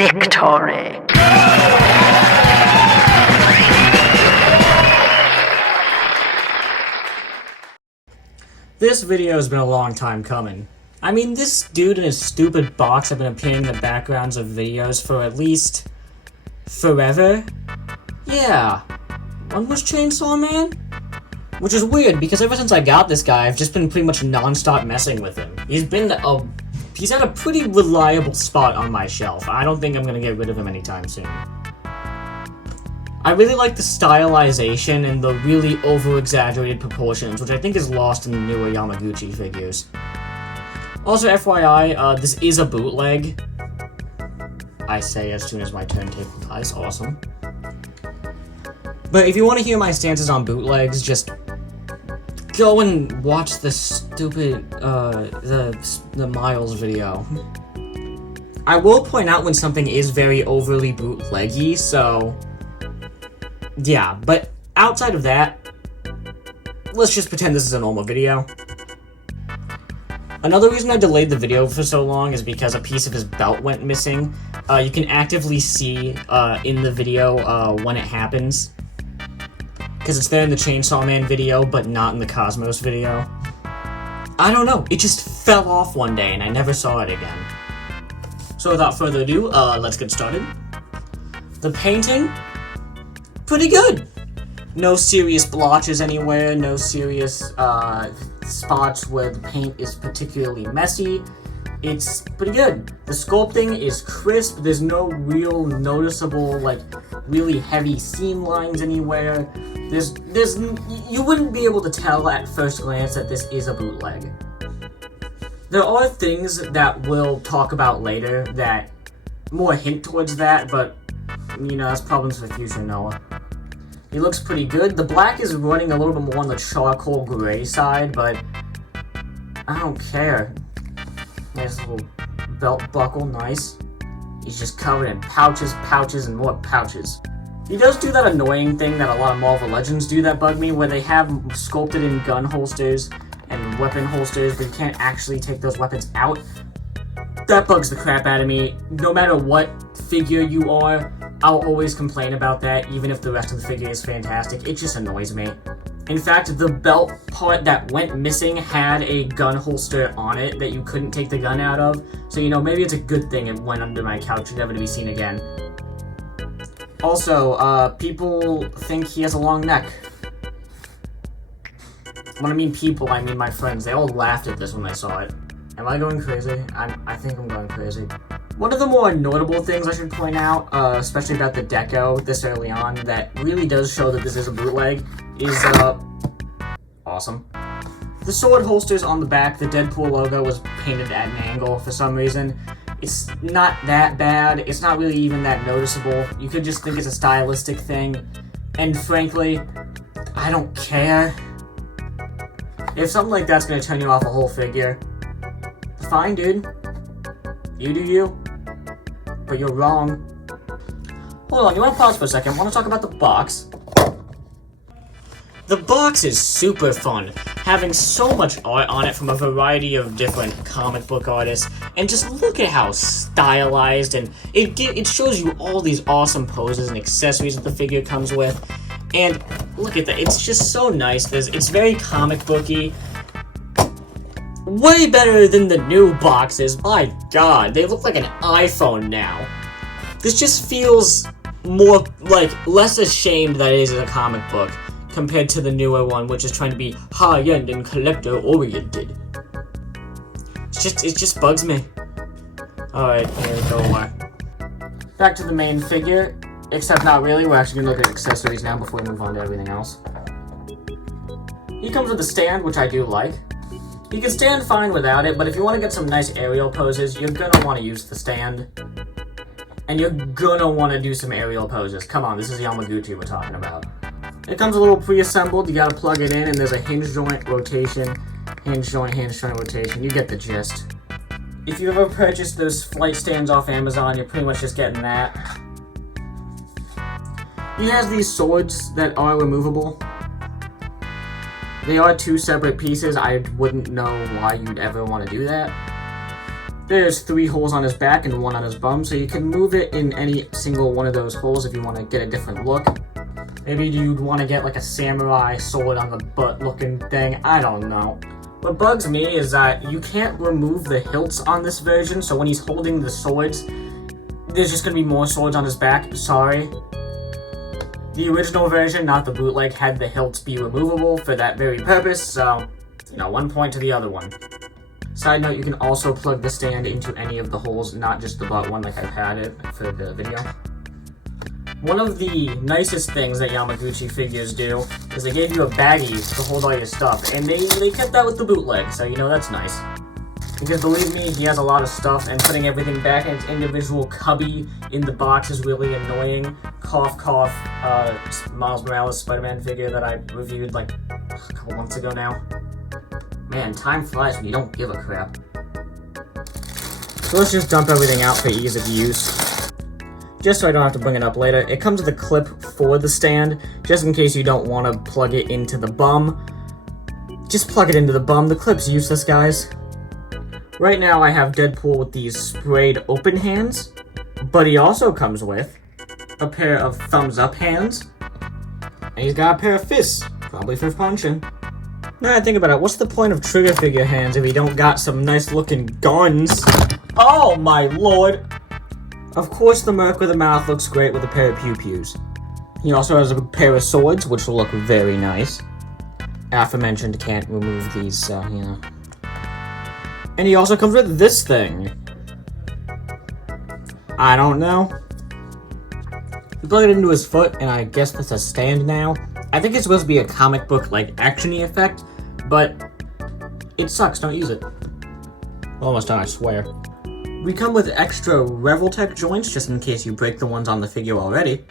victory. This video has been a long time coming. I mean, this dude and his stupid box have been appearing in the backgrounds of videos for at least forever. Yeah. When was Chainsaw Man? Which is weird, because ever since I got this guy, I've just been pretty much non-stop messing with him. He's at a pretty reliable spot on my shelf. I don't think I'm gonna get rid of him anytime soon. I really like the stylization and the really over-exaggerated proportions, which I think is lost in the newer Yamaguchi figures. Also, FYI, this is a bootleg. I say as soon as my turntable dies. Awesome. But if you want to hear my stances on bootlegs, just go and watch the stupid, the Miles video. I will point out when something is very overly bootleggy, so yeah, but outside of that, let's just pretend this is a normal video. Another reason I delayed the video for so long is because a piece of his belt went missing. You can actively see in the video when it happens, because it's there in the Chainsaw Man video, but not in the Cosmos video. I don't know, it just fell off one day and I never saw it again. So without further ado, let's get started. The painting, pretty good. No serious blotches anywhere, no serious spots where the paint is particularly messy. It's pretty good. The sculpting is crisp, there's no real noticeable, like, really heavy seam lines anywhere. You wouldn't be able to tell at first glance that this is a bootleg. There are things that we'll talk about later that more hint towards that, but, you know, that's problems for future Noah. He looks pretty good. The black is running a little bit more on the charcoal gray side, but I don't care. Nice little belt buckle, nice. He's just covered in pouches, pouches, and more pouches. He does do that annoying thing that a lot of Marvel Legends do that bug me, where they have sculpted in gun holsters and weapon holsters, but you can't actually take those weapons out. That bugs the crap out of me. No matter what figure you are, I'll always complain about that, even if the rest of the figure is fantastic. It just annoys me. In fact, the belt part that went missing had a gun holster on it that you couldn't take the gun out of. So, you know, maybe it's a good thing it went under my couch, never to be seen again. Also, people think he has a long neck. When I mean people, I mean my friends. They all laughed at this when they saw it. Am I going crazy? I think I'm going crazy. One of the more notable things I should point out, especially about the deco this early on, that really does show that this is a bootleg, is, awesome. The sword holsters on the back, the Deadpool logo was painted at an angle for some reason. It's not that bad, it's not really even that noticeable. You could just think it's a stylistic thing, and frankly, I don't care. If something like that's gonna turn you off a whole figure, fine, dude. You do you. But you're wrong. Hold on, you wanna pause for a second? I wanna talk about the box. The box is super fun, having so much art on it from a variety of different comic book artists, and just look at how stylized, and it shows you all these awesome poses and accessories that the figure comes with, and look at that, it's just so nice. It's very comic booky. Way better than the new boxes. My god, they look like an iPhone now. This just feels more, like, less ashamed that it is a comic book compared to the newer one, which is trying to be high-end and collector-oriented. It just bugs me. Alright, here we go. Back to the main figure, except not really. We're actually gonna look at accessories now before we move on to everything else. He comes with a stand, which I do like. You can stand fine without it, but if you want to get some nice aerial poses, you're gonna want to use the stand. And you're gonna want to do some aerial poses. Come on, this is Yamaguchi we're talking about. It comes a little pre-assembled, you gotta plug it in, and there's a hinge joint rotation, hinge joint rotation. You get the gist. If you've ever purchased those flight stands off Amazon, you're pretty much just getting that. He has these swords that are removable. They are two separate pieces. I wouldn't know why you'd ever want to do that. There's 3 holes on his back and 1 on his bum, so you can move it in any single one of those holes if you want to get a different look. Maybe you'd want to get like a samurai sword on the butt looking thing, I don't know. What bugs me is that you can't remove the hilts on this version, so when he's holding the swords, there's just going to be more swords on his back, sorry. The original version, not the bootleg, had the hilts be removable for that very purpose, so, you know, 1 point to the other one. Side note, you can also plug the stand into any of the holes, not just the butt one like I've had it for the video. One of the nicest things that Yamaguchi figures do is they gave you a baggie to hold all your stuff, and they kept that with the bootleg, so you know that's nice. Because believe me, he has a lot of stuff, and putting everything back in its individual cubby in the box is really annoying. Cough, cough, Miles Morales Spider-Man figure that I reviewed like a couple months ago now. Man, time flies when you don't give a crap. So let's just dump everything out for ease of use. Just so I don't have to bring it up later, it comes with a clip for the stand, just in case you don't want to plug it into the bum. Just plug it into the bum, the clip's useless, guys. Right now I have Deadpool with these sprayed open hands, but he also comes with a pair of thumbs up hands, and he's got a pair of fists, probably for punching. Now I think about it, what's the point of trigger figure hands if you don't got some nice looking guns? Oh my lord! Of course the merc with a mouth looks great with a pair of pew-pews. He also has a pair of swords, which will look very nice. Aforementioned can't remove these, you know. And he also comes with this thing. I don't know. You plug it into his foot, and I guess that's a stand now. I think it's supposed to be a comic book, like, action-y effect, but it sucks, don't use it. Almost done, I swear. We come with extra Revoltech joints, just in case you break the ones on the figure already.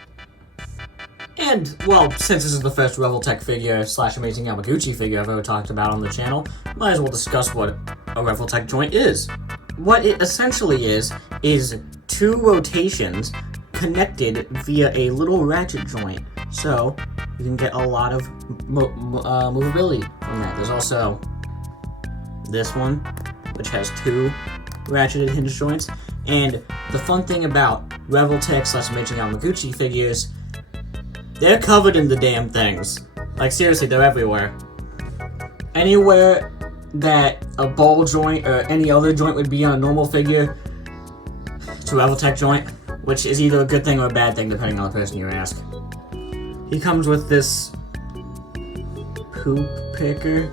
And, well, since this is the first Revoltech figure / Amazing Yamaguchi figure I've ever talked about on the channel, might as well discuss what a Revoltech joint is. What it essentially is 2 rotations connected via a little ratchet joint, so you can get a lot of movability from that. There's also this one, which has 2 ratcheted hinge joints, and the fun thing about Revoltech / Amazing Yamaguchi figures, they're covered in the damn things. Like, seriously, they're everywhere. Anywhere that a ball joint or any other joint would be on a normal figure, it's a Revoltech joint, which is either a good thing or a bad thing, depending on the person you ask. He comes with this poop picker,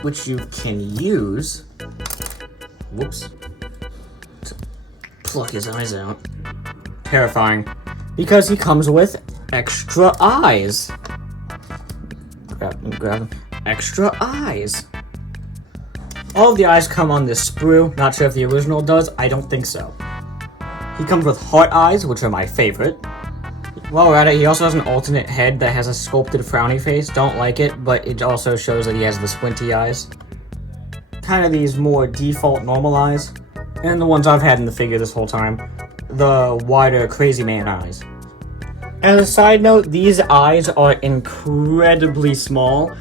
which you can use, whoops, to pluck his eyes out. Terrifying. Because he comes with extra eyes. Grab them. Extra eyes. All of the eyes come on this sprue. Not sure if the original does. I don't think so. He comes with heart eyes, which are my favorite. While we're at it, he also has an alternate head that has a sculpted frowny face. Don't like it, but it also shows that he has the squinty eyes. Kind of these more default normal eyes. And the ones I've had in the figure this whole time. The wider crazy man eyes. As a side note, these eyes are incredibly small.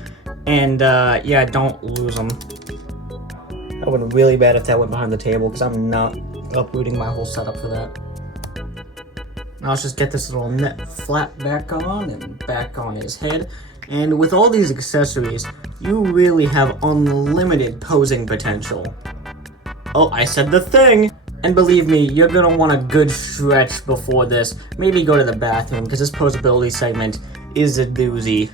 And, yeah, don't lose them. That would be really bad if that went behind the table, because I'm not uprooting my whole setup for that. Now let's just get this little net flap back on and back on his head. And with all these accessories, you really have unlimited posing potential. Oh, I said the thing! And believe me, you're gonna want a good stretch before this. Maybe go to the bathroom, because this posability segment is a doozy.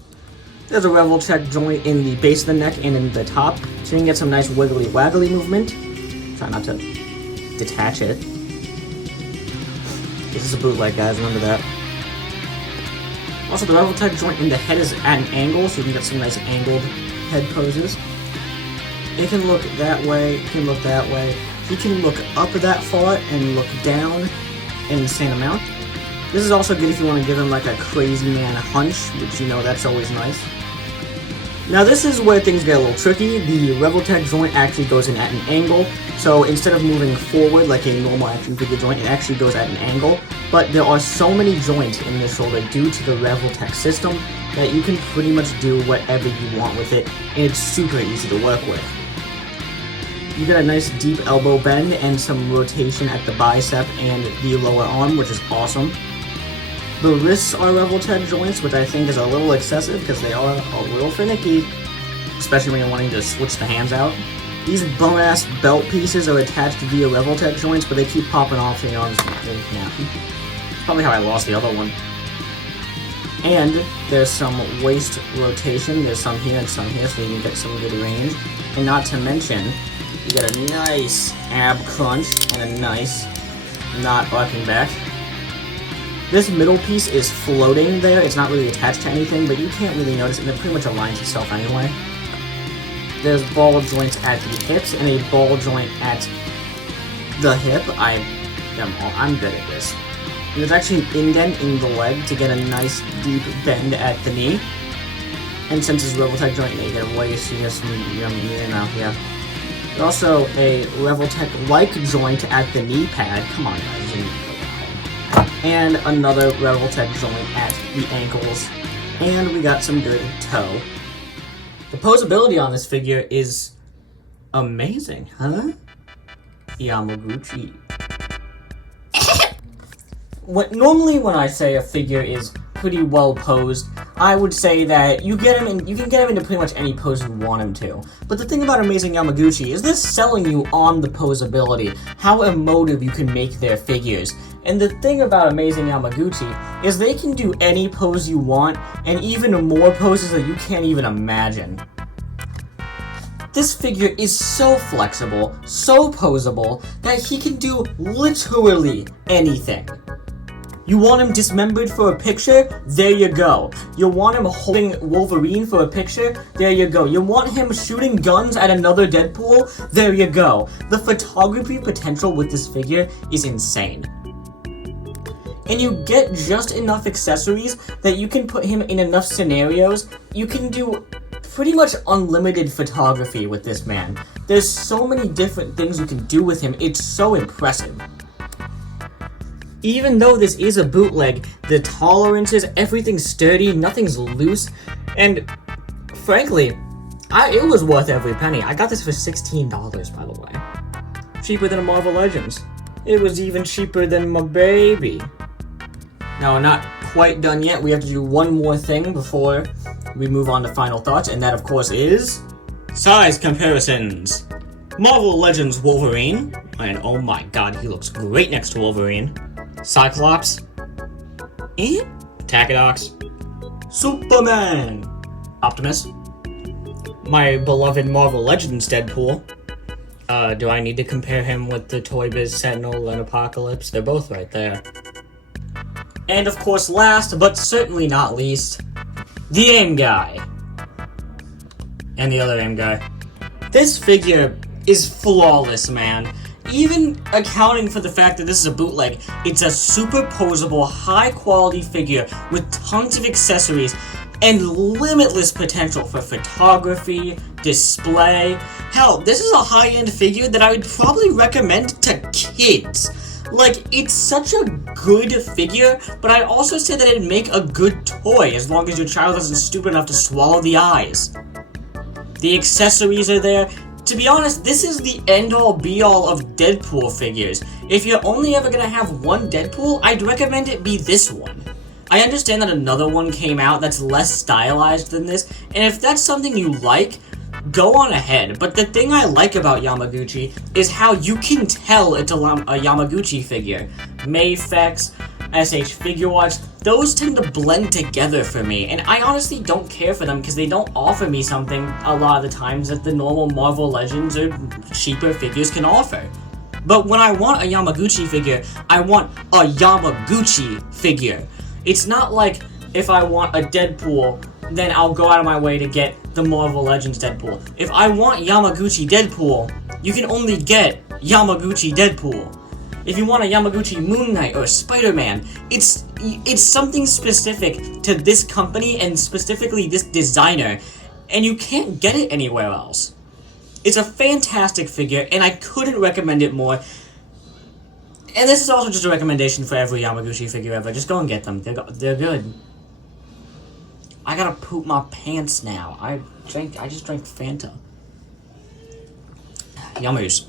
There's a Revoltech joint in the base of the neck and in the top, so you can get some nice wiggly waggly movement. Try not to detach it. This is a bootleg, guys, remember that. Also, the Revoltech joint in the head is at an angle, so you can get some nice angled head poses. It can look that way, it can look that way. You can look up that far and look down an insane amount. This is also good if you want to give him like a crazy man hunch, which you know that's always nice. Now this is where things get a little tricky. The Revoltech joint actually goes in at an angle, so instead of moving forward like a normal action figure joint, it actually goes at an angle. But there are so many joints in the shoulder due to the Revoltech system that you can pretty much do whatever you want with it, and it's super easy to work with. You get a nice deep elbow bend and some rotation at the bicep and the lower arm, which is awesome. The wrists are Revoltech joints, which I think is a little excessive because they are a little finicky, especially when you're wanting to switch the hands out. These bum-ass belt pieces are attached via Revoltech joints, but they keep popping off, so you know, yeah. It's probably how I lost the other one. And there's some waist rotation. There's some here and some here, so you can get some good range. And not to mention, you get a nice ab crunch and a nice not arcing back. This middle piece is floating there. It's not really attached to anything, but you can't really notice it. It pretty much aligns itself anyway. There's ball joints at the hips and a ball joint at the hip. I'm good at this. There's actually an indent in the leg to get a nice deep bend at the knee. And since it's a Revoltech joint, you get a waist, you get some, yeah. There's also a Revoltech-like joint at the knee pad. Come on, guys. And another Revoltech joint at the ankles. And we got some good toe. The posability on this figure is amazing, huh? Yamaguchi. Normally when I say a figure is pretty well posed, I would say that you can get him into pretty much any pose you want him to. But the thing about Amazing Yamaguchi is they're selling you on the posability, how emotive you can make their figures. And the thing about Amazing Yamaguchi is they can do any pose you want, and even more poses that you can't even imagine. This figure is so flexible, so posable, that he can do literally anything. You want him dismembered for a picture? There you go. You want him holding Wolverine for a picture? There you go. You want him shooting guns at another Deadpool? There you go. The photography potential with this figure is insane. And you get just enough accessories that you can put him in enough scenarios. You can do pretty much unlimited photography with this man. There's so many different things you can do with him. It's so impressive. Even though this is a bootleg, the tolerances, everything's sturdy, nothing's loose, and frankly, it was worth every penny. I got this for $16, by the way. Cheaper than a Marvel Legends. It was even cheaper than my baby. Now, we're not quite done yet. We have to do one more thing before we move on to final thoughts, and that, of course, is size comparisons. Marvel Legends Wolverine, and oh my god, he looks great next to Wolverine. Cyclops, Tacadox, Superman, Optimus, my beloved Marvel Legends Deadpool. Do I need to compare him with the Toy Biz Sentinel and Apocalypse? They're both right there. And of course, last but certainly not least, the AIM guy. And the other AIM guy. This figure is flawless, man. Even accounting for the fact that this is a bootleg, it's a super posable, high-quality figure with tons of accessories and limitless potential for photography, display. Hell, this is a high-end figure that I would probably recommend to kids. Like, it's such a good figure, but I'd also say that it'd make a good toy as long as your child isn't stupid enough to swallow the eyes. The accessories are there. To be honest, this is the end-all be-all of Deadpool figures. If you're only ever gonna have one Deadpool, I'd recommend it be this one. I understand that another one came out that's less stylized than this, and if that's something you like, go on ahead. But the thing I like about Yamaguchi is how you can tell it's a Yamaguchi figure. Mafex, SH Figure Watch, those tend to blend together for me, and I honestly don't care for them because they don't offer me something a lot of the times that the normal Marvel Legends or cheaper figures can offer. But when I want a Yamaguchi figure, I want a Yamaguchi figure. It's not like if I want a Deadpool, then I'll go out of my way to get the Marvel Legends Deadpool. If I want Yamaguchi Deadpool, you can only get Yamaguchi Deadpool. If you want a Yamaguchi Moon Knight or Spider-Man, it's something specific to this company and specifically this designer, and you can't get it anywhere else. It's a fantastic figure, and I couldn't recommend it more. And this is also just a recommendation for every Yamaguchi figure ever. Just go and get them. They're good. I gotta poop my pants now. I just drank Fanta. Yummies.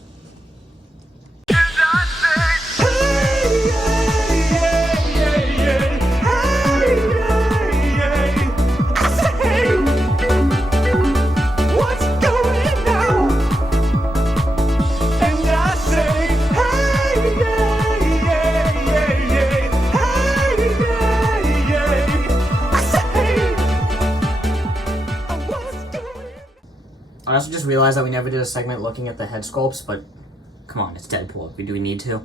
I also just realized that we never did a segment looking at the head sculpts, but come on, it's Deadpool. Do we need to?